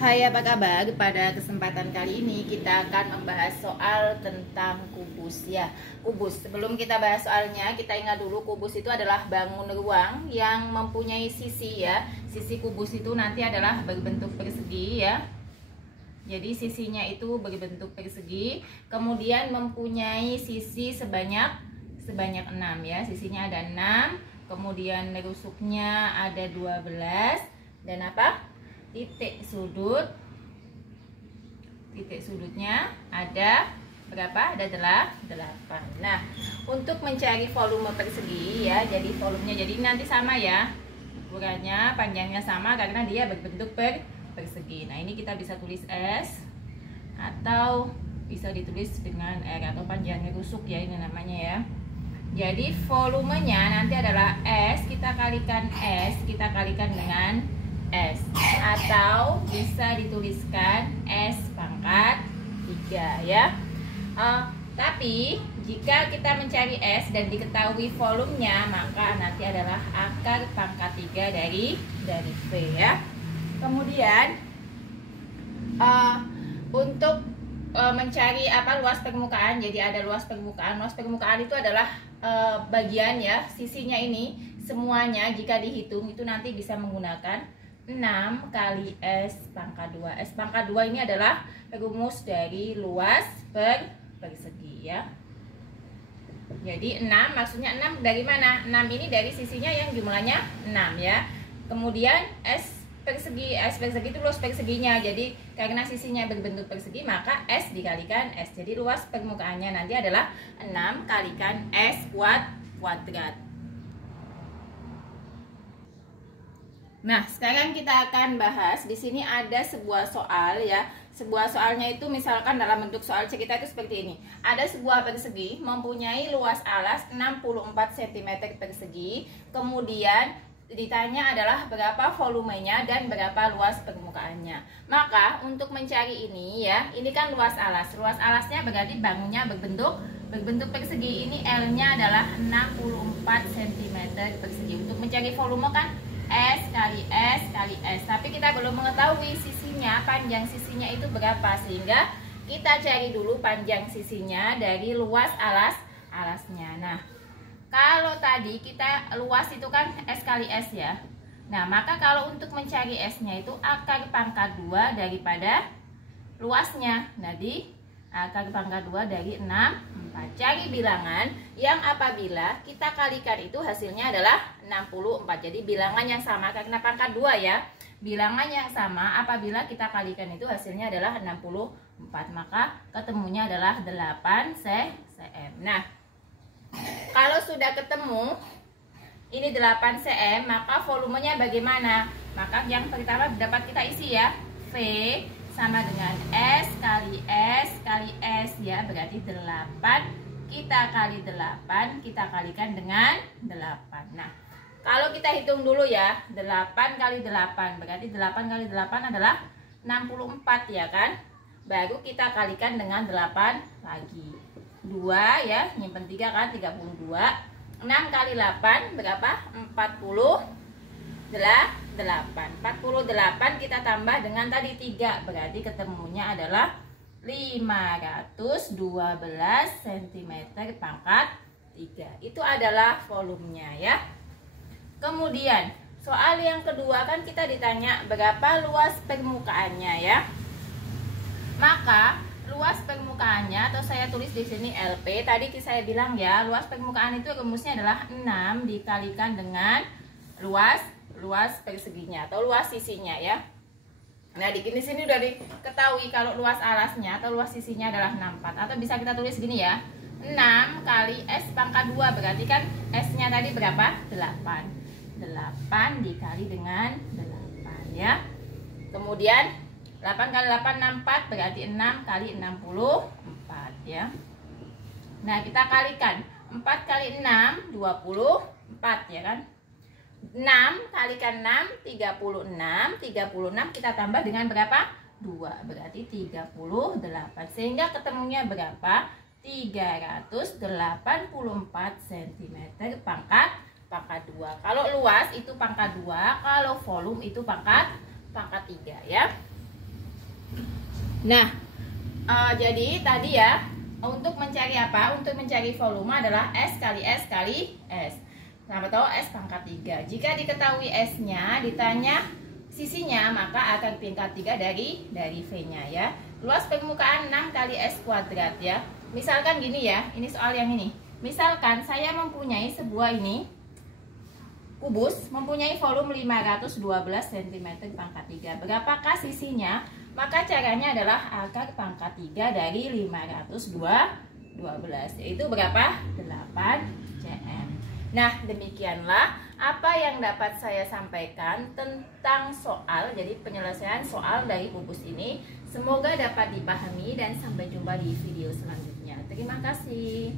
Hai, apa kabar? Pada kesempatan kali ini kita akan membahas soal tentang kubus ya. Kubus, sebelum kita bahas soalnya, kita ingat dulu kubus itu adalah bangun ruang yang mempunyai sisi ya. Sisi kubus itu nanti adalah berbentuk persegi ya. Jadi sisinya itu berbentuk persegi, kemudian mempunyai sisi sebanyak 6 ya. Sisinya ada 6, kemudian rusuknya ada 12 dan apa? Titik sudutnya ada berapa? Ada 8. Nah, untuk mencari volume persegi ya, jadi volumenya jadi nanti sama ya, ukurannya panjangnya sama karena dia berbentuk persegi. Nah, ini kita bisa tulis S atau bisa ditulis dengan R atau panjangnya rusuk ya, ini namanya ya. Jadi volumenya nanti adalah S, kita kalikan dengan S, atau bisa dituliskan S pangkat 3 ya. Tapi jika kita mencari S dan diketahui volumenya, maka nanti adalah akar pangkat 3 dari V ya. Kemudian untuk mencari luas permukaan, jadi ada luas permukaan. Luas permukaan itu adalah bagian ya, sisinya ini semuanya jika dihitung itu nanti bisa menggunakan 6 kali S pangkat 2. S pangkat 2 ini adalah rumus dari luas persegi ya. Jadi 6 maksudnya 6 dari mana? 6 ini dari sisinya yang jumlahnya 6 ya. Kemudian S persegi itu luas perseginya. Jadi karena sisinya berbentuk persegi maka S dikalikan S. Jadi luas permukaannya nanti adalah 6 kalikan S kuadrat. Nah, sekarang kita akan bahas, di sini ada sebuah soal ya. Sebuah soalnya itu misalkan dalam bentuk soal cerita itu seperti ini. Ada sebuah persegi mempunyai luas alas 64 cm persegi. Kemudian ditanya adalah berapa volumenya dan berapa luas permukaannya. Maka untuk mencari ini ya, ini kan luas alas. Luas alasnya berarti bangunnya berbentuk persegi. Ini L-nya adalah 64 cm persegi. Untuk mencari volume kan S kali S kali S. Tapi kita belum mengetahui sisinya, panjang sisinya itu berapa, sehingga kita cari dulu panjang sisinya dari luas alasnya. Nah, kalau tadi kita luas itu kan S kali S ya. Nah, maka kalau untuk mencari S-nya itu akar pangkat 2 daripada luasnya. Jadi akar pangkat 2 dari 64. Cari bilangan yang apabila kita kalikan itu hasilnya adalah 64. Jadi bilangan yang sama karena pangkat 2 ya. Bilangan yang sama apabila kita kalikan itu hasilnya adalah 64. Maka ketemunya adalah 8 cm. Nah, kalau sudah ketemu ini 8 cm, maka volumenya bagaimana? Maka yang pertama dapat kita isi ya. V sama dengan S kali S ya, berarti 8 kita kali 8 kita kalikan dengan 8. Nah, kalau kita hitung dulu ya, 8 kali 8 berarti 8 kali 8 adalah 64 ya kan. Baru kita kalikan dengan 8 lagi, 2 ya, nyimpen 3 kan, 32. 6 kali 8 berapa? 48 kita tambah dengan tadi 3, berarti ketemunya adalah 512 cm pangkat 3. Itu adalah volumenya ya. Kemudian soal yang kedua kan kita ditanya berapa luas permukaannya ya. Maka luas permukaannya, atau saya tulis di sini LP. Tadi saya bilang ya, luas permukaan itu rumusnya adalah 6 dikalikan dengan luas perseginya atau luas sisinya ya. Nah, di sini udah diketahui kalau luas alasnya atau luas sisinya adalah 64, atau bisa kita tulis gini ya. 6 kali S pangkat 2 berarti kan S-nya tadi berapa? 8 dikali dengan 8 ya. Kemudian 8 kali 8 64, berarti 6 kali 64 ya. Nah, kita kalikan 4 kali 6 24 ya kan. 6 kalikan 6 36 kita tambah dengan berapa? 2, berarti 38. Sehingga ketemunya berapa? 384 cm pangkat 2. Kalau luas itu pangkat 2, kalau volume itu pangkat 3 ya. Nah, jadi tadi ya, untuk mencari apa? Untuk mencari volume adalah S kali S kali S. Kenapa tahu S pangkat 3. Jika diketahui S-nya, ditanya sisinya, maka akan pangkat 3 dari V-nya ya. Luas permukaan 6 kali S kuadrat ya. Misalkan gini ya, ini soal yang ini. Misalkan saya mempunyai sebuah ini kubus mempunyai volume 512 cm pangkat 3. Berapakah sisinya? Maka caranya adalah akar pangkat 3 dari 512, yaitu berapa? 8 cm. Nah, demikianlah apa yang dapat saya sampaikan tentang soal, jadi penyelesaian soal dari kubus ini. Semoga dapat dipahami dan sampai jumpa di video selanjutnya. Terima kasih.